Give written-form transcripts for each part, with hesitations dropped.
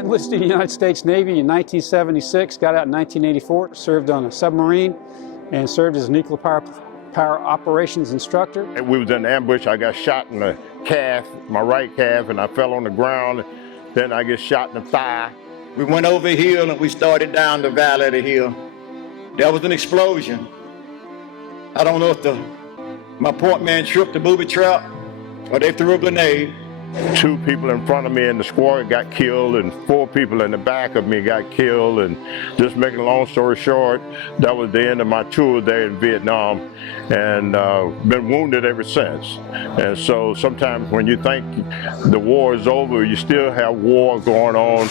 I enlisted in the United States Navy in 1976, got out in 1984, served on a submarine, and served as a nuclear power operations instructor. We was in an ambush. I got shot in the calf, my right calf, and I fell on the ground. Then I get shot in the thigh. We went over a hill and we started down the valley of the hill. There was an explosion. I don't know if my point man tripped the booby trap or they threw a grenade. 2 people in front of me in the squad got killed, and 4 people in the back of me got killed. And just making a long story short, that was the end of my tour there in Vietnam, and been wounded ever since. And so sometimes when you think the war is over, you still have war going on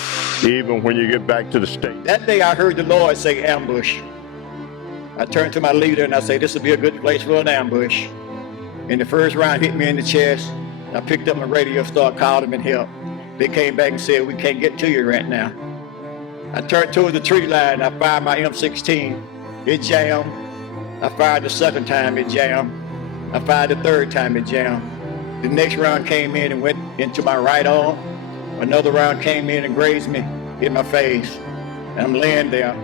even when you get back to the States. That day I heard the Lord say ambush. I turned to my leader and I said, this would be a good place for an ambush. And the first round hit me in the chest. I picked up my radio, started calling them and help. They came back and said, we can't get to you right now. I turned toward the tree line, I fired my M16. It jammed. I fired the second time, it jammed. I fired the third time, it jammed. The next round came in and went into my right arm. Another round came in and grazed me in my face. And I'm laying there.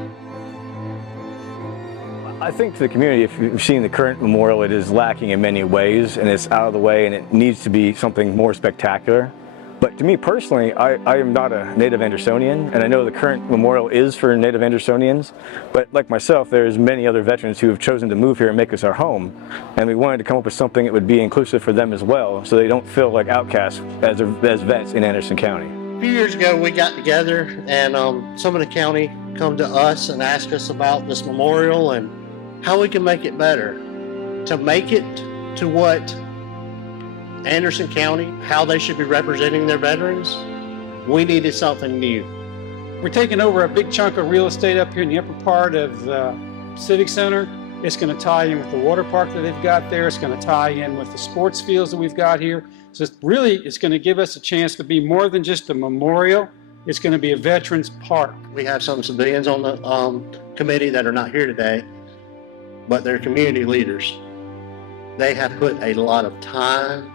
I think to the community, if you've seen the current memorial, it is lacking in many ways, and it's out of the way, and it needs to be something more spectacular. But to me personally, I am not a native Andersonian, and I know the current memorial is for native Andersonians, but like myself, there's many other veterans who have chosen to move here and make us our home, and we wanted to come up with something that would be inclusive for them as well, so they don't feel like outcasts as vets in Anderson County. A few years ago, we got together, and some of the county come to us and ask us about this memorial and how we can make it better, to make it to what Anderson County, how they should be representing their veterans. We needed something new. We're taking over a big chunk of real estate up here in the upper part of the Civic Center. It's going to tie in with the water park that they've got there. It's going to tie in with the sports fields that we've got here. So it's going to give us a chance to be more than just a memorial. It's going to be a veterans park. We have some civilians on the committee that are not here today, but they're community leaders. They have put a lot of time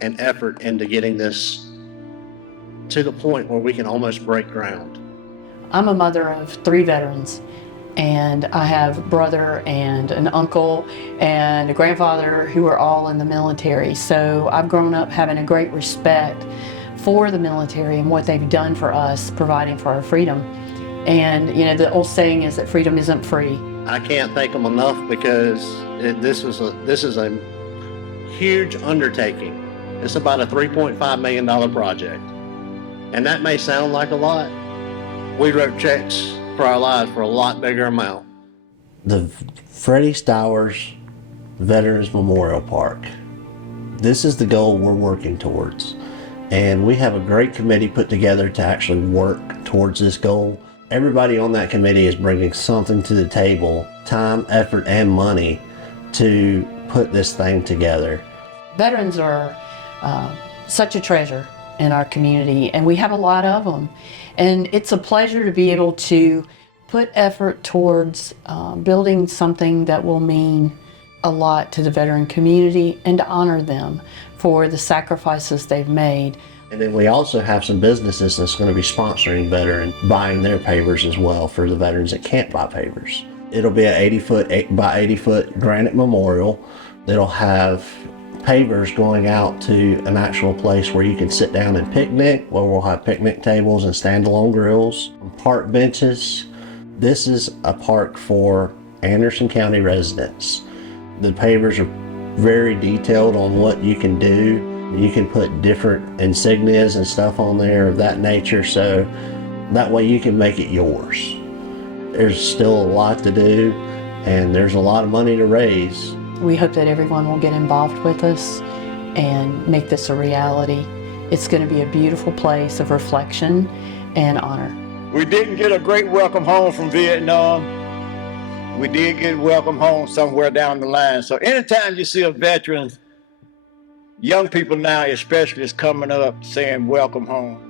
and effort into getting this to the point where we can almost break ground. I'm a mother of 3 veterans, and I have a brother and an uncle and a grandfather who are all in the military. So I've grown up having a great respect for the military and what they've done for us, providing for our freedom. And you know, the old saying is that freedom isn't free. I can't thank them enough because this is a huge undertaking. It's about a $3.5 million project. And that may sound like a lot. We wrote checks for our lives for a lot bigger amount. The Freddie Stowers Veterans Memorial Park. This is the goal we're working towards. And we have a great committee put together to actually work towards this goal. Everybody on that committee is bringing something to the table, time, effort, and money to put this thing together. Veterans are such a treasure in our community, and we have a lot of them. And it's a pleasure to be able to put effort towards building something that will mean a lot to the veteran community and to honor them for the sacrifices they've made. And then we also have some businesses that's going to be sponsoring veterans, buying their pavers as well for the veterans that can't buy pavers. It'll be an 80-foot by 80-foot granite memorial that'll have pavers going out to an actual place where you can sit down and picnic, where we'll have picnic tables and standalone grills, park benches. This is a park for Anderson County residents. The pavers are very detailed on what you can do. You can put different insignias and stuff on there of that nature, so that way you can make it yours. There's still a lot to do, and there's a lot of money to raise. We hope that everyone will get involved with us and make this a reality. It's going to be a beautiful place of reflection and honor. We didn't get a great welcome home from Vietnam. We did get welcome home somewhere down the line. So anytime you see a veteran, young people now especially is coming up saying welcome home.